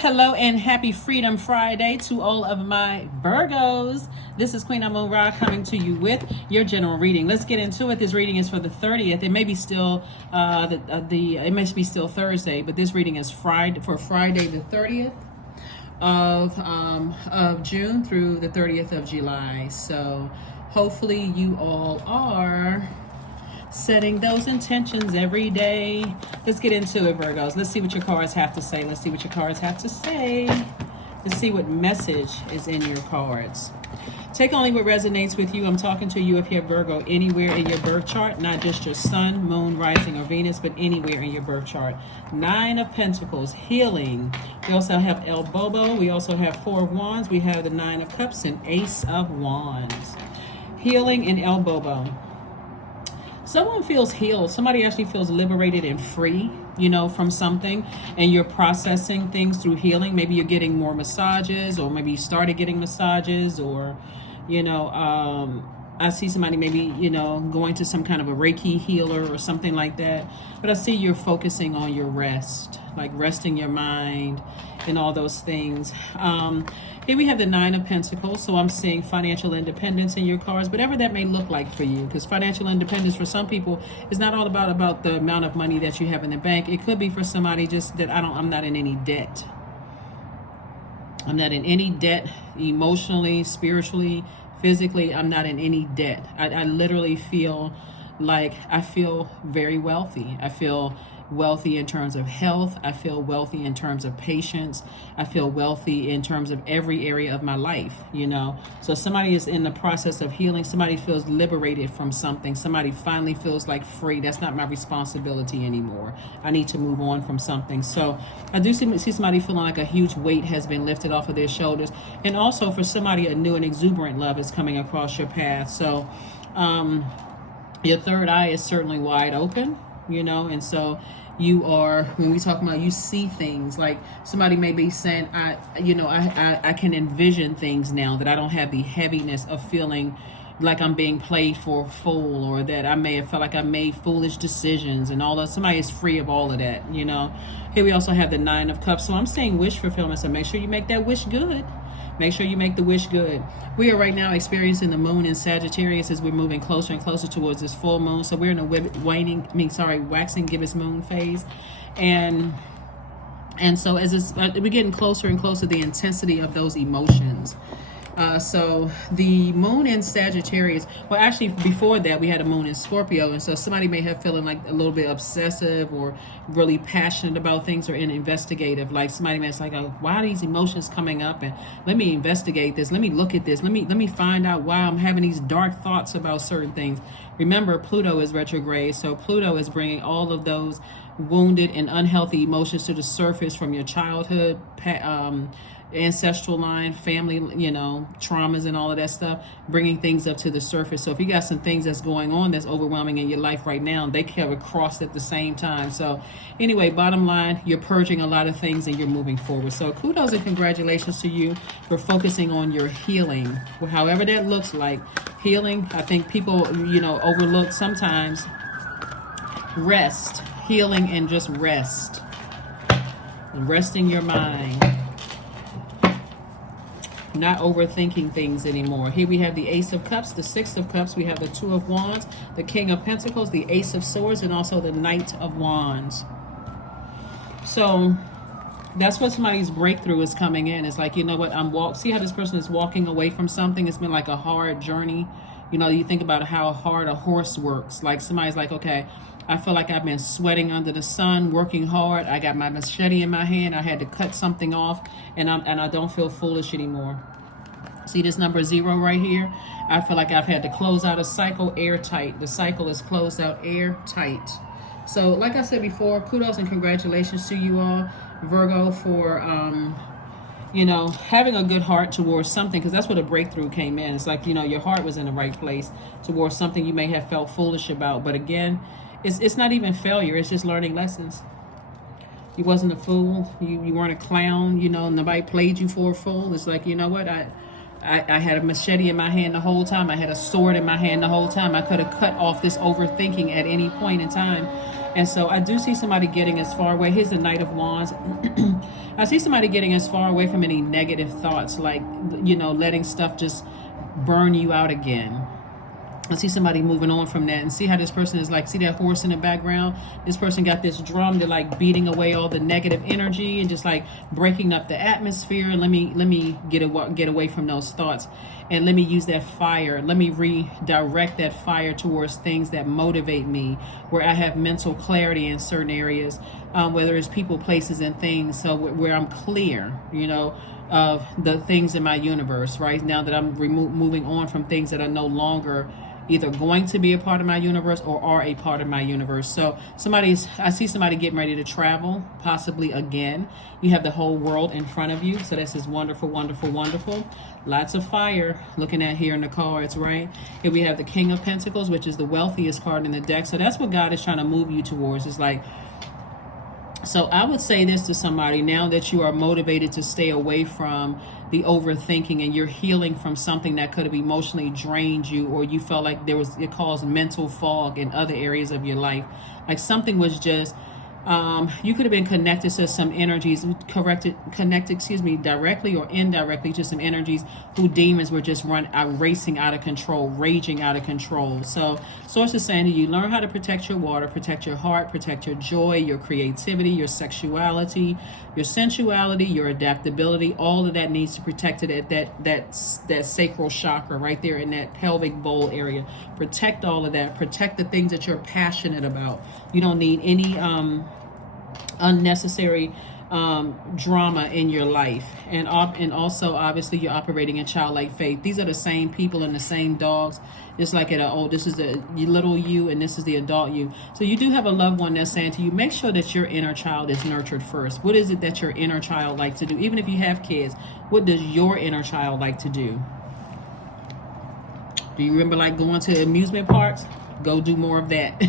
Hello, and happy Freedom Friday to all of my Virgos. This is Queen Amun Ra coming to you with your general reading. Let's get into it. This reading is for the 30th. It may be still it must be still Thursday, but this reading is Friday the 30th of June through the 30th of July. So hopefully you all are setting those intentions every day. Let's get into it, Virgos. Let's see what your cards have to say. Let's see what your cards have to say. Let's see what message is in your cards. Take only what resonates with you. I'm talking to you if you have Virgo anywhere in your birth chart, not just your sun, moon, rising, or Venus, but anywhere in your birth chart. 9 of Pentacles, healing. We also have El Bobo. We also have 4 of Wands. We have the 9 of Cups and Ace of Wands. Healing and El Bobo. Someone feels healed. Somebody actually feels liberated and free, from something, and you're processing things through healing. Maybe you're getting more massages, or maybe you started getting massages, or, I see somebody maybe, going to some kind of a Reiki healer or something like that. But I see you're focusing on your rest, like resting your mind and all those things. Here we have the 9 of Pentacles, so I'm seeing financial independence in your cards, whatever that may look like for you, because financial independence for some people is not all about the amount of money that you have in the bank. It could be for somebody just that I'm not in any debt. I'm not in any debt emotionally, spiritually, physically. I'm not in any debt. I literally feel like I feel very wealthy. I feel wealthy in terms of health. I feel wealthy in terms of patience. I feel wealthy in terms of every area of my life, So somebody is in the process of healing. Somebody feels liberated from something. Somebody finally feels like free. That's not my responsibility anymore. I need to move on from something. So I do see somebody feeling like a huge weight has been lifted off of their shoulders. And also for somebody, a new and exuberant love is coming across your path. So your third eye is certainly wide open, and so you are, when we talk about, you see things, like somebody may be saying, I can envision things now, that I don't have the heaviness of feeling like I'm being played for a fool, or that I may have felt like I made foolish decisions and all that. Somebody is free of all of that, Here we also have the 9 of Cups. So I'm saying wish fulfillment. So make sure you make that wish good. Make sure you make the wish good. We are right now experiencing the moon in Sagittarius as we're moving closer and closer towards this full moon. So we're in a waxing gibbous moon phase. And so as we're getting closer and closer, the intensity of those emotions. So the moon in Sagittarius, well, actually before that we had a moon in Scorpio, and so somebody may have feeling like a little bit obsessive or really passionate about things, or investigative. Like somebody may say, like, oh, why are these emotions coming up, and let me investigate this, let me look at this, let me find out why I'm having these dark thoughts about certain things. Remember, Pluto is retrograde, so Pluto is bringing all of those wounded and unhealthy emotions to the surface from your childhood, ancestral line, family, traumas and all of that stuff, bringing things up to the surface. So if you got some things that's going on that's overwhelming in your life right now, they come across at the same time. So anyway, bottom line, you're purging a lot of things and you're moving forward. So kudos and congratulations to you for focusing on your healing, however that looks like. Healing, I think people, overlook sometimes rest, healing, and just rest. Resting your mind. Not overthinking things anymore. Here we have the Ace of Cups, the 6 of Cups. We have the 2 of Wands, the King of Pentacles, the Ace of Swords, and also the Knight of Wands. So that's what somebody's breakthrough is coming in. It's like, see how this person is walking away from something. It's been like a hard journey. You think about how hard a horse works. Like somebody's like, okay, I feel like I've been sweating under the sun, working hard. I got my machete in my hand. I had to cut something off, and I don't feel foolish anymore. See this number 0 right here? I feel like I've had to close out a cycle airtight. The cycle is closed out airtight. So like I said before, kudos and congratulations to you all, Virgo, for having a good heart towards something, because that's what a breakthrough came in. It's like, your heart was in the right place towards something you may have felt foolish about. But again, it's not even failure. It's just learning lessons. You wasn't a fool. You weren't a clown. Nobody played you for a fool. It's like, what? I had a machete in my hand the whole time. I had a sword in my hand the whole time. I could have cut off this overthinking at any point in time. And so I do see somebody getting as far away. Here's the Knight of Wands. I see somebody getting as far away from any negative thoughts, like, letting stuff just burn you out again. I see somebody moving on from that, and see how this person is like, see that horse in the background? This person got this drum. They're like beating away all the negative energy and just like breaking up the atmosphere. And let me get away from those thoughts, and let me use that fire. Let me redirect that fire towards things that motivate me, where I have mental clarity in certain areas, whether it's people, places, and things. So where I'm clear, of the things in my universe, right? Now that I'm moving on from things that are no longer either going to be a part of my universe or are a part of my universe. So I see somebody getting ready to travel, possibly again. You have the whole world in front of you. So this is wonderful, wonderful, wonderful. Lots of fire looking at here in the cards, right? Here we have the King of Pentacles, which is the wealthiest card in the deck. So that's what God is trying to move you towards. It's like, so I would say this to somebody now that you are motivated to stay away from the overthinking, and you're healing from something that could have emotionally drained you, or you felt like it caused mental fog in other areas of your life. Like something was just, you could have been connected to some energies, connected, directly or indirectly to some energies who demons were just racing out of control, raging out of control. So Source is saying to you, learn how to protect your water, protect your heart, protect your joy, your creativity, your sexuality, your sensuality, your adaptability. All of that needs to be protected at that sacral chakra right there in that pelvic bowl area. Protect all of that. Protect the things that you're passionate about. You don't need any unnecessary drama in your life, and also obviously you're operating in childlike faith. These are the same people and the same dogs. It's like this is the little you and this is the adult you. So you do have a loved one that's saying to you, make sure that your inner child is nurtured first. What is it that your inner child likes to do? Even if you have kids, what does your inner child like to do? Do you remember like going to amusement parks? Go do more of that.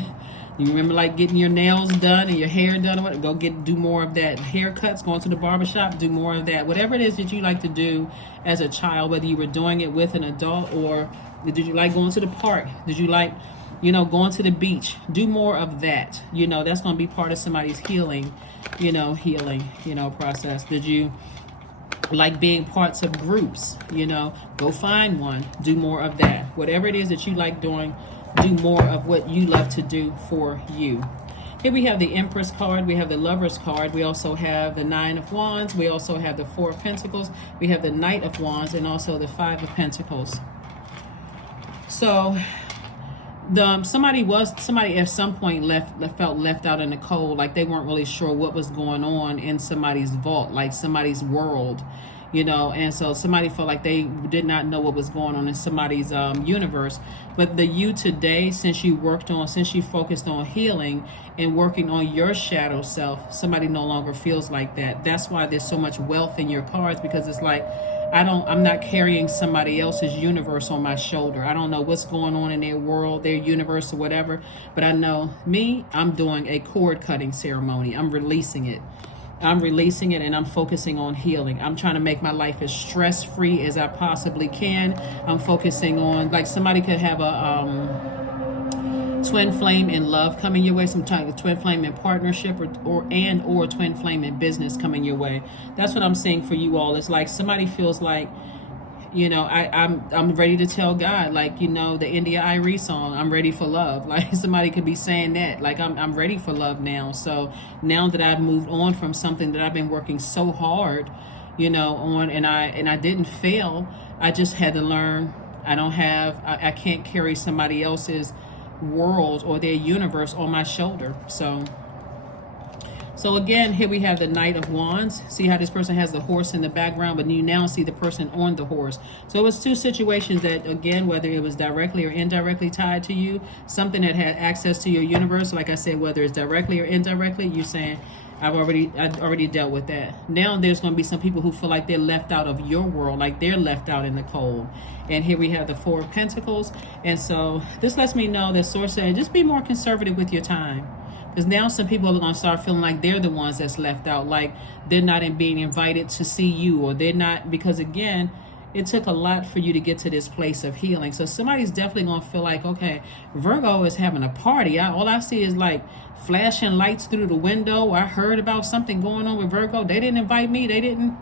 You remember like getting your nails done and your hair done? Go do more of that. Haircuts, going to the barbershop, do more of that. Whatever it is that you like to do as a child, whether you were doing it with an adult, or did you like going to the park? Did you like, going to the beach? Do more of that. That's going to be part of somebody's healing process. Did you like being parts of groups? Go find one. Do more of that. Whatever it is that you like doing, do more of what you love to do for you. Here we have the Empress card. We have the Lovers card. We also have the Nine of Wands. We also have the Four of Pentacles. We have the Knight of Wands, and also the Five of Pentacles. So somebody at some point felt left out in the cold, like they weren't really sure what was going on in somebody's vault, like somebody's world. And so somebody felt like they did not know what was going on in somebody's universe. But the you today, since you focused on healing and working on your shadow self, somebody no longer feels like that. That's why there's so much wealth in your cards, because it's like, I'm not carrying somebody else's universe on my shoulder. I don't know what's going on in their world, their universe, or whatever. But I know I'm doing a cord cutting ceremony. I'm releasing it, and I'm focusing on healing. I'm trying to make my life as stress-free as I possibly can. I'm focusing on, like, somebody could have a twin flame in love coming your way, some type of twin flame in partnership, or twin flame in business coming your way. That's what I'm saying for you all. It's like somebody feels like, I'm ready to tell God, like, the India Irie song, I'm ready for love. Like somebody could be saying that, like, I'm ready for love now. So now that I've moved on from something that I've been working so hard, on, and I didn't fail, I just had to learn. I can't carry somebody else's world or their universe on my shoulder. So again, here we have the Knight of Wands. See how this person has the horse in the background, but you now see the person on the horse. So it was two situations that, again, whether it was directly or indirectly tied to you, something that had access to your universe. Like I said, whether it's directly or indirectly, you're saying, I've already dealt with that. Now there's going to be some people who feel like they're left out of your world, like they're left out in the cold. And here we have the Four of Pentacles. And so this lets me know that Source said, just be more conservative with your time. Because now some people are going to start feeling like they're the ones that's left out, like they're not being invited to see you, or they're not, because again, It took a lot for you to get to this place of healing. So somebody's definitely going to feel like, okay, Virgo is having a party. All I see is like flashing lights through the window. I heard about something going on with Virgo. They didn't invite me. They didn't.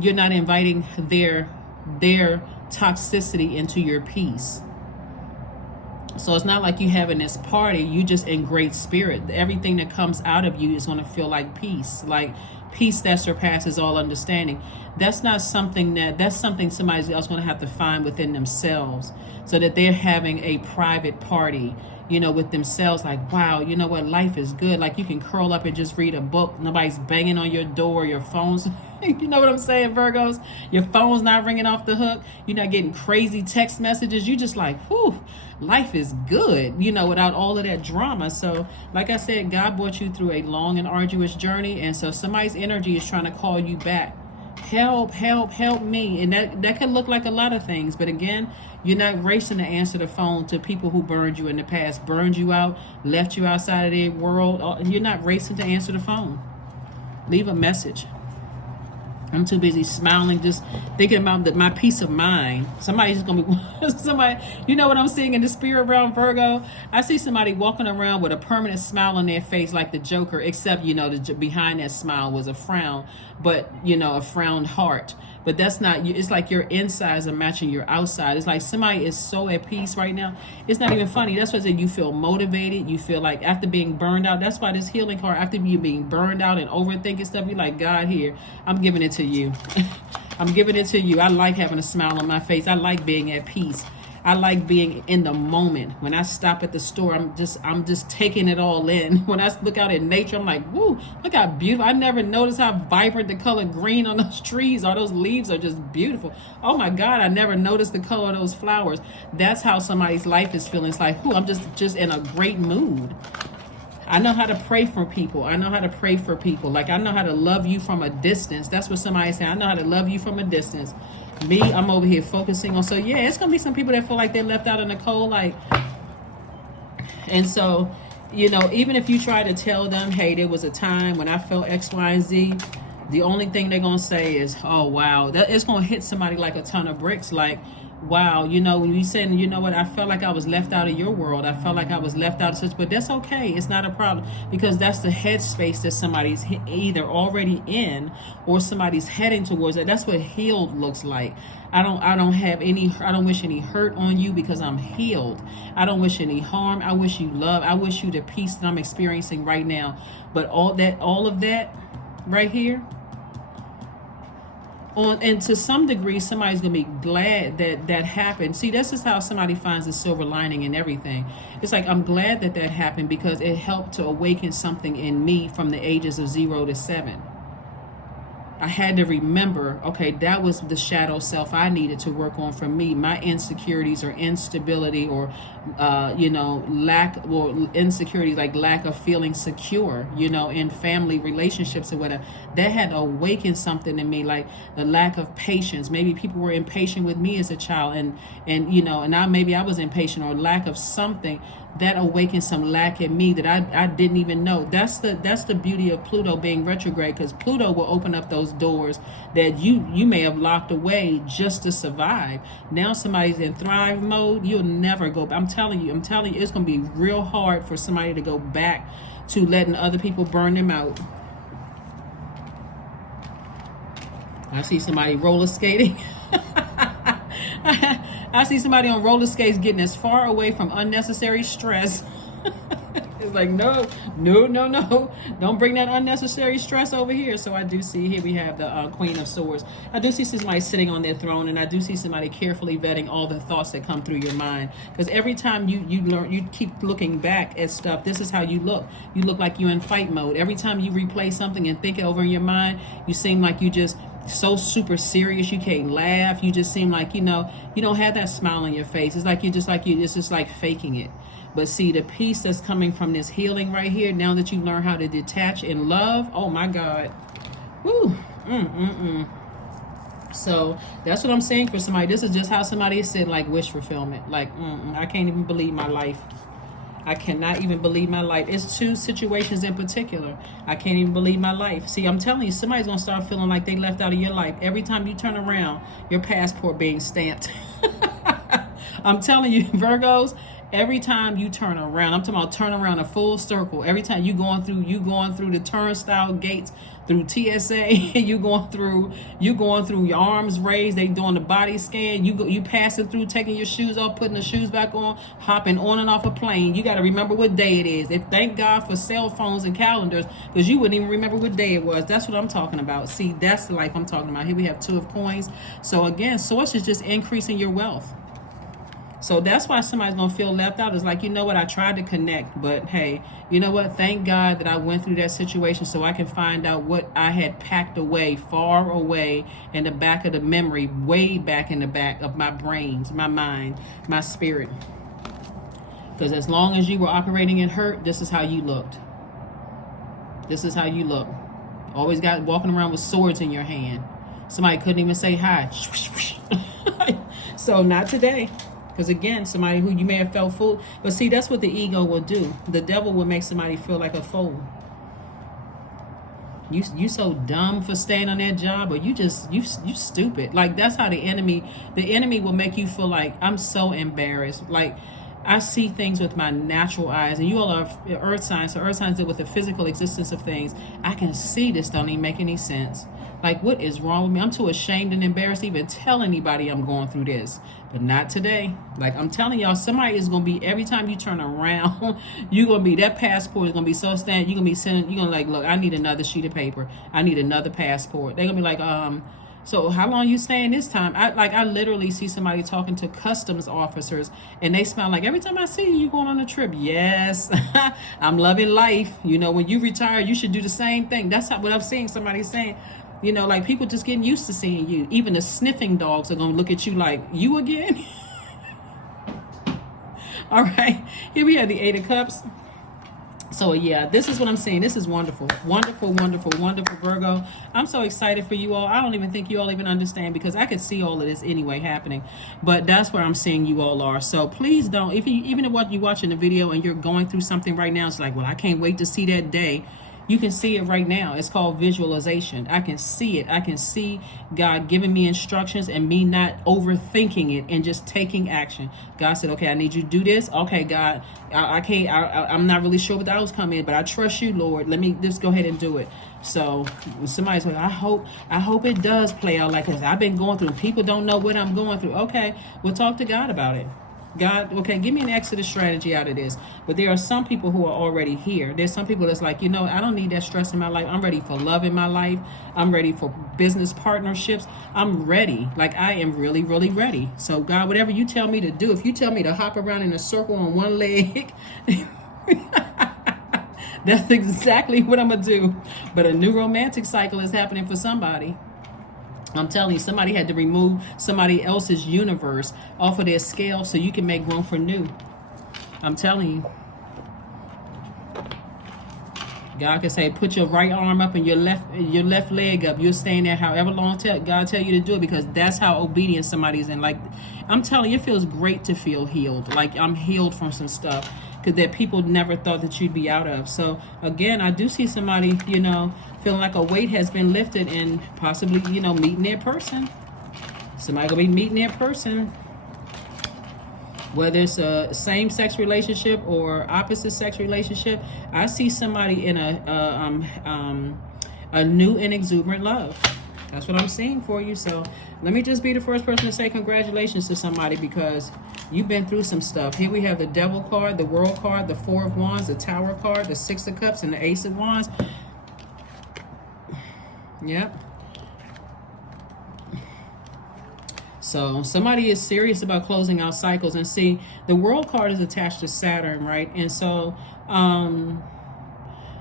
You're not inviting their toxicity into your peace. So it's not like you having this party. You just in great spirit. Everything that comes out of you is going to feel like peace. Like peace that surpasses all understanding. That's something somebody else going to have to find within themselves, so that they're having a private party, you know, with themselves. Like, wow, you know what, life is good. Like you can curl up and just read a book. Nobody's banging on your door. Your phone's you know what I'm saying, Virgos? Your phone's not ringing off the hook. You're not getting crazy text messages. You just like, whew, life is good, you know, without all of that drama. So like I said, God brought you through a long and arduous journey. And so somebody's energy is trying to call you back. Help, help, help me. And that can look like a lot of things. But again, you're not racing to answer the phone to people who burned you in the past, burned you out, left you outside of their world. You're not racing to answer the phone. Leave a message. I'm too busy smiling, just thinking about my peace of mind. Somebody's just going to be, somebody, you know what I'm seeing in the spirit realm, Virgo? I see somebody walking around with a permanent smile on their face like the Joker, except, you know, behind that smile was a frown, but, you know, a frowned heart. But that's not, it's like your insides are matching your outside. It's like somebody is so at peace right now. It's not even funny. That's why I said you feel motivated. You feel like after being burned out, that's why this healing card, after you being burned out and overthinking stuff, you're like, God, here, I'm giving it to you. I'm giving it to you. I like having a smile on my face. I like being at peace. I like being in the moment. When I stop at the store, I'm just taking it all in. When I look out at nature, I'm like, woo, look how beautiful. I never noticed how vibrant the color green on those trees or those leaves are just beautiful. Oh my God, I never noticed the color of those flowers. That's how somebody's life is feeling. It's like, whoo, I'm just in a great mood. I know how to pray for people. I know how to pray for people. Like I know how to love you from a distance. That's what somebody said. I know how to love you from a distance. Me, I'm over here focusing on. So yeah, it's gonna be some people that feel like they're left out in the cold. Like, and so, you know, even if you try to tell them, hey, there was a time when I felt X, Y, and Z, the only thing they're gonna say is, oh wow, that it's gonna hit somebody like a ton of bricks. Like, wow, you know, when you said, you know what, I felt like I was left out of your world. I felt like I was left out of such, but that's okay. It's not a problem, because that's the headspace that somebody's either already in or somebody's heading towards. That's what healed looks like. I don't wish any hurt on you because I'm healed. I don't wish any harm. I wish you love. I wish you the peace that I'm experiencing right now. But all of that right here, and to some degree, somebody's going to be glad that happened. See, this is how somebody finds the silver lining in everything. It's like, I'm glad that happened because it helped to awaken something in me from the ages of 0 to 7. I had to remember, okay, that was the shadow self I needed to work on for me. My insecurities or instability or, lack or insecurity, like lack of feeling secure, you know, in family relationships or whatever. That had awakened something in me, like the lack of patience. Maybe people were impatient with me as a child and I was impatient, or lack of something. That awakened some lack in me that I didn't even know. That's the beauty of Pluto being retrograde, because Pluto will open up those doors that you may have locked away just to survive. Now somebody's in thrive mode. You'll never go back. I'm telling you, it's going to be real hard for somebody to go back to letting other people burn them out. I see somebody roller skating. I see somebody on roller skates getting as far away from unnecessary stress. It's like, no. Don't bring that unnecessary stress over here. So I do see here we have the Queen of Swords. I do see somebody sitting on their throne, and I do see somebody carefully vetting all the thoughts that come through your mind. Because every time you keep looking back at stuff, this is how you look. You look like you're in fight mode. Every time you replay something and think it over in your mind, you seem like you just so super serious, you can't laugh. You just seem like, you don't have that smile on your face. It's like it's just like faking it. But see, the peace that's coming from this healing right here, now that you learn how to detach and love, oh my God. Woo. So that's what I'm saying for somebody. This is just how somebody is sitting, like wish fulfillment. Like, I can't even believe my life. I cannot even believe my life. It's two situations in particular. I can't even believe my life. See, I'm telling you, somebody's going to start feeling like they left out of your life. Every time you turn around, your passport being stamped. I'm telling you, Virgos, every time you turn around, I'm talking about turn around a full circle. Every time you going through the turnstile gates, through TSA, you going through your arms raised, they doing the body scan, you passing through, taking your shoes off, putting the shoes back on, hopping on and off a plane. You got to remember what day it is. Thank God for cell phones and calendars, because you wouldn't even remember what day it was. That's what I'm talking about. See, that's the life I'm talking about. Here we have 2 of coins. So again, source is just increasing your wealth. So that's why somebody's going to feel left out. It's like, you know what, I tried to connect, but hey, you know what, thank God that I went through that situation so I can find out what I had packed away, far away in the back of the memory, way back in the back of my brains, my mind, my spirit. Because as long as you were operating in hurt, this is how you looked. This is how you look. Always got walking around with swords in your hand. Somebody couldn't even say hi. So not today. Because again, somebody who you may have felt fooled. But see, that's what the ego will do. The devil will make somebody feel like a fool. You so dumb for staying on that job, or you stupid. Like, that's how the enemy will make you feel like, I'm so embarrassed. Like, I see things with my natural eyes, and you all are earth signs, so earth signs deal with the physical existence of things. I can see this don't even make any sense. Like, what is wrong with me? I'm too ashamed and embarrassed to even tell anybody I'm going through this. But not today. Like, I'm telling y'all, somebody is going to be, every time you turn around, you're going to be, that passport is going to be so stamped, you're going to be sending, you're going to like, look, I need another sheet of paper. I need another passport. They're going to be like, so how long you staying this time? I literally see somebody talking to customs officers, and they smile like, every time I see you, you going on a trip. Yes, I'm loving life. You know, when you retire, you should do the same thing. That's what I'm seeing somebody saying. You know, like, people just getting used to seeing you. Even the sniffing dogs are going to look at you like, you again? All right. Here we have the 8 of Cups. So, yeah, this is what I'm saying. This is wonderful. Wonderful, wonderful, wonderful, Virgo. I'm so excited for you all. I don't even think you all even understand, because I could see all of this anyway happening. But that's where I'm seeing you all are. So please don't, even if you're watching the video and you're going through something right now, it's like, well, I can't wait to see that day. You can see it right now. It's called visualization. I can see it. I can see God giving me instructions and me not overthinking it and just taking action. God said, okay, I need you to do this. Okay, God, I'm not really sure what the outcome is, but I trust you, Lord. Let me just go ahead and do it. So somebody's like, I hope it does play out like this. I've been going through. People don't know what I'm going through. Okay, we'll talk to God about it. God, okay, give me an exodus strategy out of this. But there are some people who are already here. There's some people that's like, you know, I don't need that stress in my life. I'm ready for love in my life. I'm ready for business partnerships. I'm ready. Like, I am really, really ready. So God, whatever you tell me to do, if you tell me to hop around in a circle on one leg, that's exactly what I'm going to do. But a new romantic cycle is happening for somebody. I'm telling you, somebody had to remove somebody else's universe off of their scale so you can make room for new. I'm telling you. God can say, put your right arm up and your left leg up. You're staying there however long God tell you to do it, because that's how obedient somebody's in. Like, I'm telling you, it feels great to feel healed. Like, I'm healed from some stuff that people never thought that you'd be out of. So again, I do see somebody, you know, feeling like a weight has been lifted and possibly, you know, meeting their person. Somebody gonna be meeting their person, whether it's a same-sex relationship or opposite-sex relationship. I see somebody in a new and exuberant love. That's what I'm seeing for you. So let me just be the first person to say congratulations to somebody, because you've been through some stuff. Here we have the Devil card, the World card, the 4 of Wands, the Tower card, the 6 of Cups, and the Ace of Wands. Yep. So somebody is serious about closing out cycles. And see, the World card is attached to Saturn, right? And so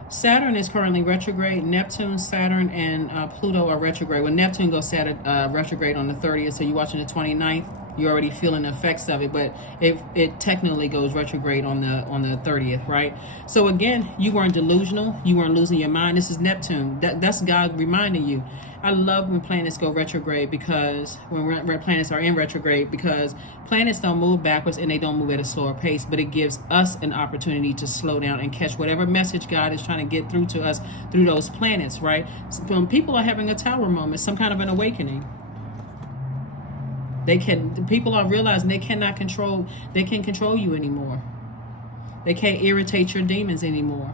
Saturn is currently retrograde. Neptune, Saturn, and Pluto are retrograde. When Neptune goes retrograde on the 30th, so you're watching the 29th. You're already feeling the effects of it, but it technically goes retrograde on the 30th, right? So again, you weren't delusional. You weren't losing your mind. This is Neptune. That's God reminding you. I love when planets go retrograde, because when planets are in retrograde, because planets don't move backwards and they don't move at a slower pace, but it gives us an opportunity to slow down and catch whatever message God is trying to get through to us through those planets, right? So when people are having a tower moment, some kind of an awakening. People are realizing they can't control you anymore. They can't irritate your demons anymore.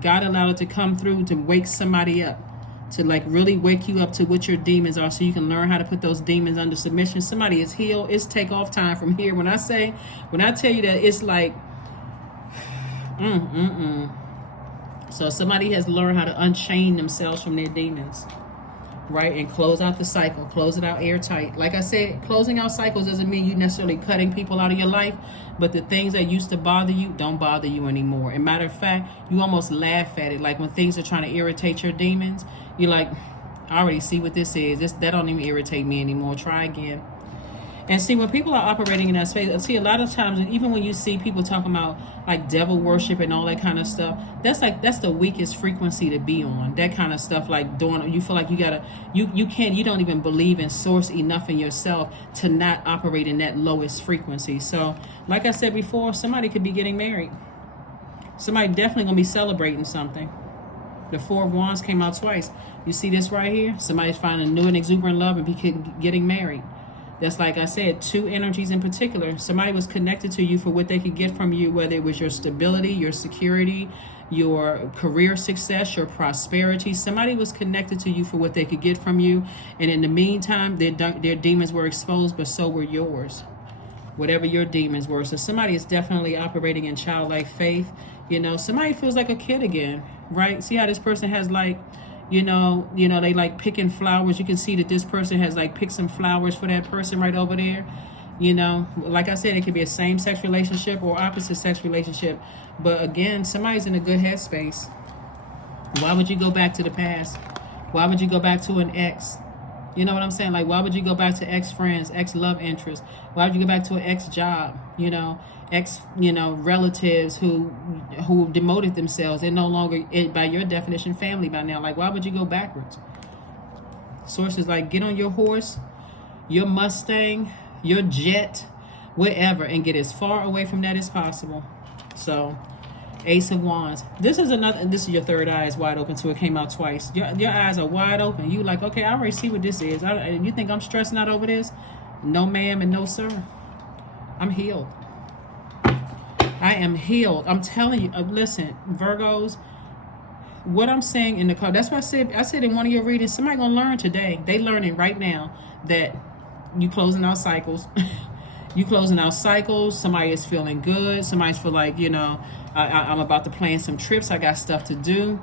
God allowed it to come through to wake somebody up, to like really wake you up to what your demons are, so you can learn how to put those demons under submission. Somebody is healed. It's take off time from here. When I tell you that, it's like, So somebody has learned how to unchain themselves from their demons, right? And close out the cycle, close it out airtight. Like I said, closing out cycles doesn't mean you necessarily cutting people out of your life, but the things that used to bother you don't bother you anymore. And matter of fact, you almost laugh at it. Like when things are trying to irritate your demons, you're like, I already see what this is. That don't even irritate me anymore. Try again. And see, when people are operating in that space, see, a lot of times, even when you see people talking about like devil worship and all that kind of stuff, that's the weakest frequency to be on. That kind of stuff, like doing, you feel like you don't even believe in source enough in yourself to not operate in that lowest frequency. So, like I said before, somebody could be getting married. Somebody definitely gonna be celebrating something. The Four of Wands came out twice. You see this right here? Somebody's finding new and exuberant love and be getting married. That's, like I said, two energies in particular. Somebody was connected to you for what they could get from you, whether it was your stability, your security, your career success, your prosperity. Somebody was connected to you for what they could get from you. And in the meantime, their demons were exposed, but so were yours. Whatever your demons were. So somebody is definitely operating in childlike faith. Somebody feels like a kid again, right? See how this person has like, they like picking flowers. You can see that this person has like picked some flowers for that person right over there. Like I said, it could be a same-sex relationship or opposite-sex relationship. But again, somebody's in a good headspace. Why would you go back to the past? Why would you go back to an ex? You know what I'm saying? Like, why would you go back to ex-friends, ex-love interests? Why would you go back to an ex-job? Relatives who demoted themselves. They're no longer, by your definition, family by now. Like, why would you go backwards? Sources like, get on your horse, your Mustang, your jet, whatever, and get as far away from that as possible. So, Ace of Wands. This is your third eye is wide open too. It came out twice. Your eyes are wide open. You like, okay, I already see what this is. You think I'm stressing out over this? No, ma'am, and no, sir. I'm healed. I am healed. I'm telling you. Listen, Virgos, what I'm saying in the card, that's why I said in one of your readings, somebody gonna learn today. They learning right now that you closing out cycles. You closing out cycles. Somebody is feeling good. Somebody's feel like, I'm about to plan some trips. I got stuff to do.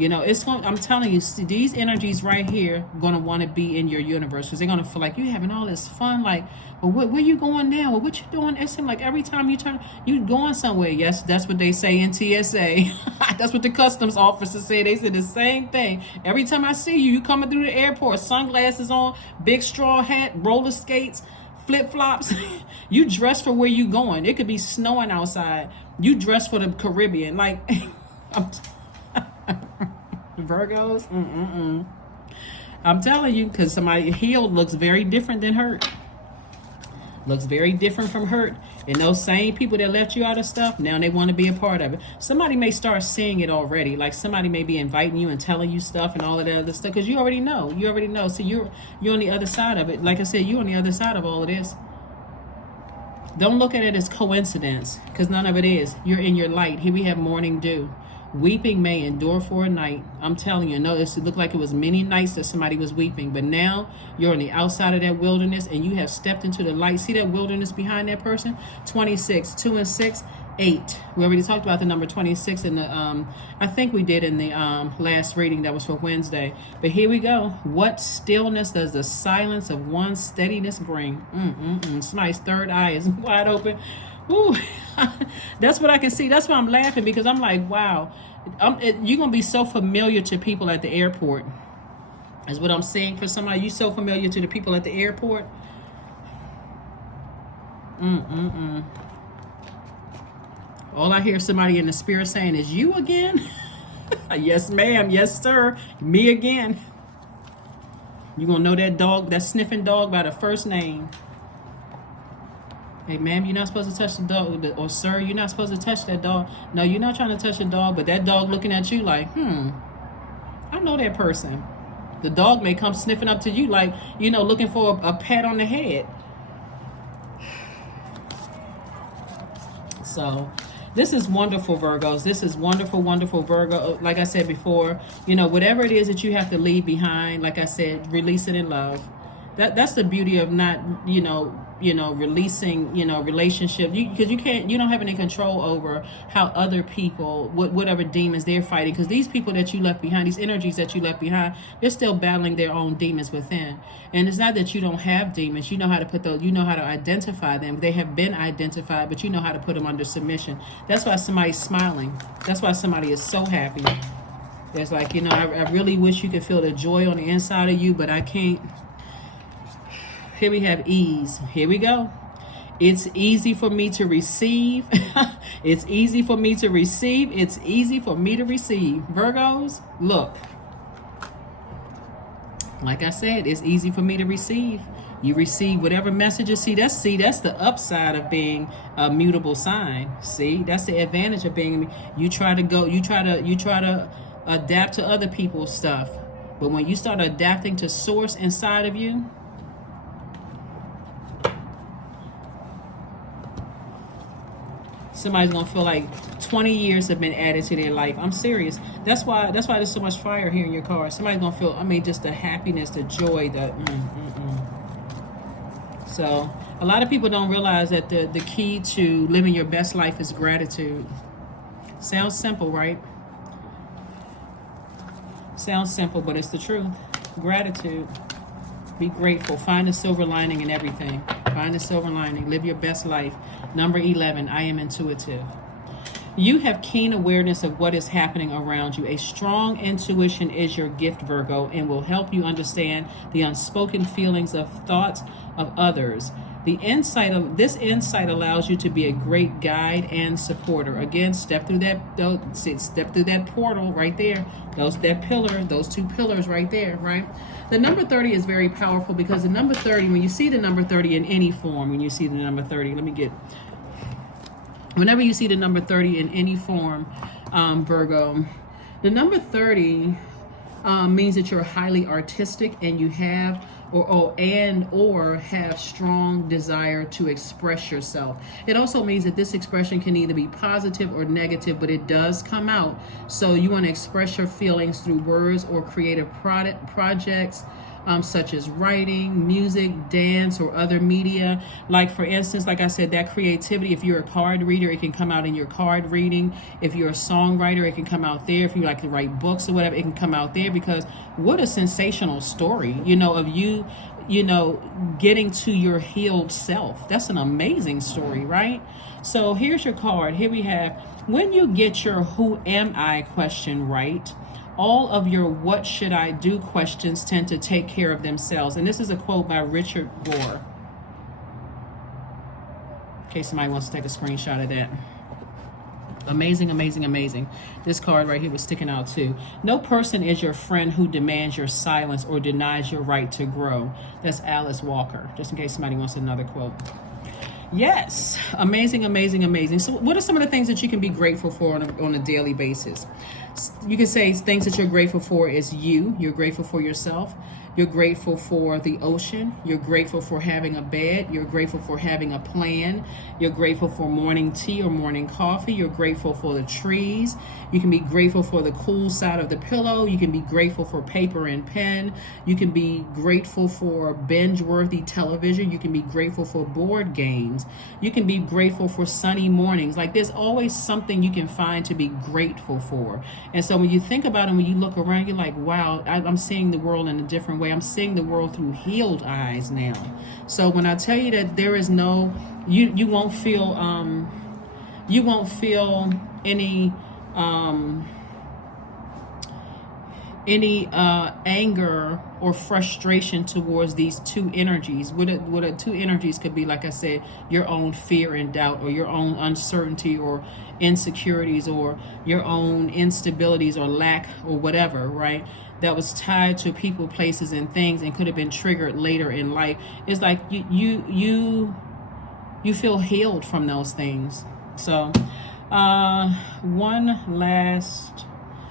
I'm telling you, these energies right here going to want to be in your universe, because they're going to feel like you're having all this fun. Like, well, where you going now? Well, what you doing? It seems like every time you going somewhere. Yes, that's what they say in TSA. That's what the customs officers say. They said the same thing. Every time I see you coming through the airport, sunglasses on, big straw hat, roller skates, flip-flops. You dress for where you going. It could be snowing outside. You dress for the Caribbean. Like, Virgos, I'm telling you, because somebody healed looks very different than hurt. Looks very different from hurt. And those same people that left you out of stuff, now they want to be a part of it. Somebody may start seeing it already. Like, somebody may be inviting you and telling you stuff and all of that other stuff, because you already know. So you're on the other side of it. Like I said, you're on the other side of all of this. Don't look at it as coincidence, because none of it is. You're in your light. Here we have morning dew. Weeping may endure for a night. I'm telling you, notice it looked like it was many nights that somebody was weeping, but now you're on the outside of that wilderness and you have stepped into the light. See that wilderness behind that person? 26, 2 and 6, 8. We already talked about the number 26 in the, I think we did in the last reading that was for Wednesday. But here we go. What stillness does the silence of one's steadiness bring? Somebody's third eye is wide open. Ooh, that's what I can see. That's why I'm laughing, because I'm like, wow, you're going to be so familiar to people at the airport. Is what I'm saying for somebody. You're so familiar to the people at the airport. All I hear somebody in the spirit saying is, you again? Yes, ma'am. Yes, sir. Me again. You're going to know that dog, that sniffing dog, by the first name. Hey, ma'am, you're not supposed to touch the dog. Or, sir, you're not supposed to touch that dog. No, you're not trying to touch the dog, but that dog looking at you like, I know that person. The dog may come sniffing up to you like, looking for a pat on the head. So this is wonderful, Virgos. This is wonderful, wonderful, Virgo. Like I said before, whatever it is that you have to leave behind, like I said, release it in love. That's the beauty of not, releasing, relationship. Because you don't have any control over how other people, whatever demons they're fighting. Because these people that you left behind, these energies that you left behind, they're still battling their own demons within. And it's not that you don't have demons. You know how to put those, how to identify them. They have been identified, but you know how to put them under submission. That's why somebody's smiling. That's why somebody is so happy. It's like, I really wish you could feel the joy on the inside of you, but I can't. Here we have ease. Here we go. It's easy for me to receive. It's easy for me to receive. It's easy for me to receive. Virgos, look. Like I said, it's easy for me to receive. You receive whatever messages. See, that's the upside of being a mutable sign. See, that's the advantage of being. You try to adapt to other people's stuff, but when you start adapting to source inside of you, somebody's gonna feel like 20 years have been added to their life. I'm serious. That's why there's so much fire here in your card. Somebody's gonna feel, just the happiness, the joy, So a lot of people don't realize that the key to living your best life is gratitude. Sounds simple, right? Sounds simple, but it's the truth. Gratitude. Be grateful. Find the silver lining in everything. Find the silver lining. Live your best life. Number 11, I am intuitive. You have keen awareness of what is happening around you. A strong intuition is your gift, Virgo, and will help you understand the unspoken feelings of thoughts of others. This insight allows you to be a great guide and supporter. Again, step through that portal right there. Those two pillars right there, right? The number 30 is very powerful because the number 30, when you see the number 30 in any form, whenever you see the number 30 in any form, Virgo, the number 30 means that you're highly artistic and you have or have strong desire to express yourself. It also means that this expression can either be positive or negative, but it does come out. So you want to express your feelings through words or creative projects, such as writing, music, dance, or other media. Like, for instance, like I said, that creativity, if you're a card reader, it can come out in your card reading. If you're a songwriter, it can come out there. If you like to write books or whatever, it can come out there, because what a sensational story, of you, getting to your healed self. That's an amazing story, right? So here's your card. Here we have, when you get your who am I question right, all of your what should I do questions tend to take care of themselves. And this is a quote by Richard Gore. In case somebody wants to take a screenshot of that. Amazing, amazing, amazing. This card right here was sticking out too. No person is your friend who demands your silence or denies your right to grow. That's Alice Walker, just in case somebody wants another quote. Yes, amazing, amazing, amazing. So what are some of the things that you can be grateful for on a daily basis? You can say things that you're grateful for is you're grateful for yourself. You're grateful for the ocean. You're grateful for having a bed. You're grateful for having a plan. You're grateful for morning tea or morning coffee. You're grateful for the trees. You can be grateful for the cool side of the pillow. You can be grateful for paper and pen. You can be grateful for binge-worthy television. You can be grateful for board games. You can be grateful for sunny mornings. Like, there's always something you can find to be grateful for. And so when you think about it, when you look around, you're like, wow, I'm seeing the world in a different way. I'm seeing the world through healed eyes now. So when I tell you that there is no, you won't feel any any anger or frustration towards these two energies. What the two energies could be, like I said, your own fear and doubt, or your own uncertainty or insecurities, or your own instabilities or lack or whatever, right? That was tied to people, places, and things, and could have been triggered later in life. It's like you feel healed from those things. So one last,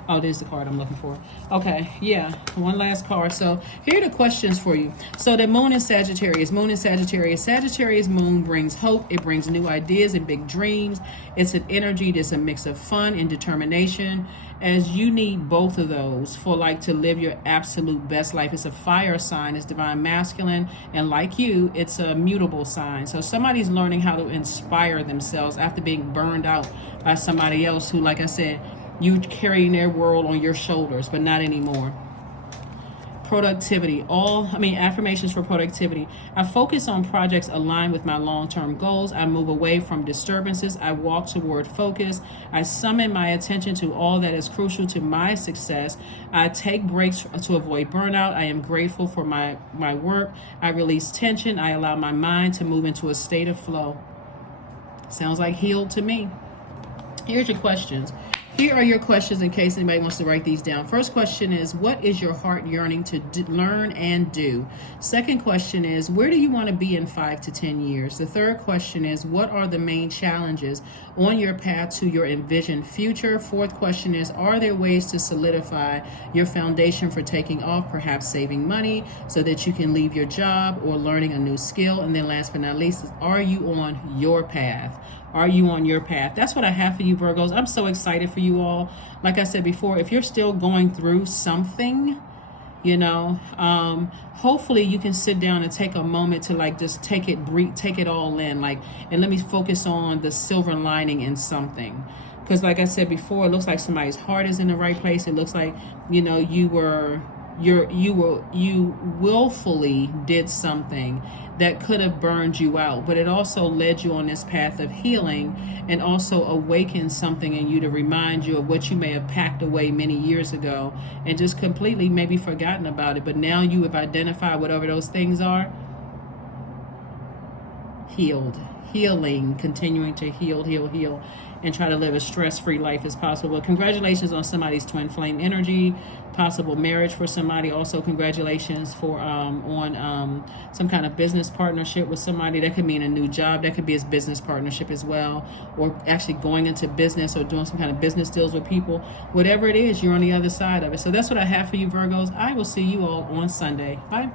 oh, there's the card I'm looking for. Okay, yeah, one last card. So here are the questions for you. So the moon is Sagittarius. Moon is Sagittarius. Sagittarius moon brings hope. It brings new ideas and big dreams. It's an energy that's a mix of fun and determination, as you need both of those for like to live your absolute best life. It's a fire sign. It's divine masculine, and like you, it's a mutable sign. So somebody's learning how to inspire themselves after being burned out by somebody else who, like I said, you carrying their world on your shoulders, but not anymore. Productivity. Affirmations for productivity. I focus on projects aligned with my long-term goals. I move away from disturbances. I walk toward focus. I summon my attention to all that is crucial to my success. I take breaks to avoid burnout. I am grateful for my work. I release tension. I allow my mind to move into a state of flow. Sounds like healed to me. Here's your questions. Here are your questions in case anybody wants to write these down. First question is, what is your heart yearning to learn and do? Second question is, where do you want to be in 5 to 10 years? The third question is, what are the main challenges on your path to your envisioned future? Fourth question is, are there ways to solidify your foundation for taking off, perhaps saving money so that you can leave your job or learning a new skill? And then last but not least, are you on your path? Are you on your path? That's what I have for you, Virgos. I'm so excited for you all. Like I said before, if you're still going through something, hopefully you can sit down and take a moment to like just take it all in, and let me focus on the silver lining in something. Because like I said before, it looks like somebody's heart is in the right place. It looks like, you willfully did something that could have burned you out, but it also led you on this path of healing, and also awakened something in you to remind you of what you may have packed away many years ago and just completely maybe forgotten about it. But now you have identified whatever those things are. Healing, continuing to heal, and try to live a stress-free life as possible. Congratulations on somebody's twin flame energy, possible marriage for somebody. Also, congratulations for on some kind of business partnership with somebody. That could mean a new job. That could be a business partnership as well, or actually going into business or doing some kind of business deals with people. Whatever it is, you're on the other side of it. So that's what I have for you, Virgos. I will see you all on Sunday. Bye.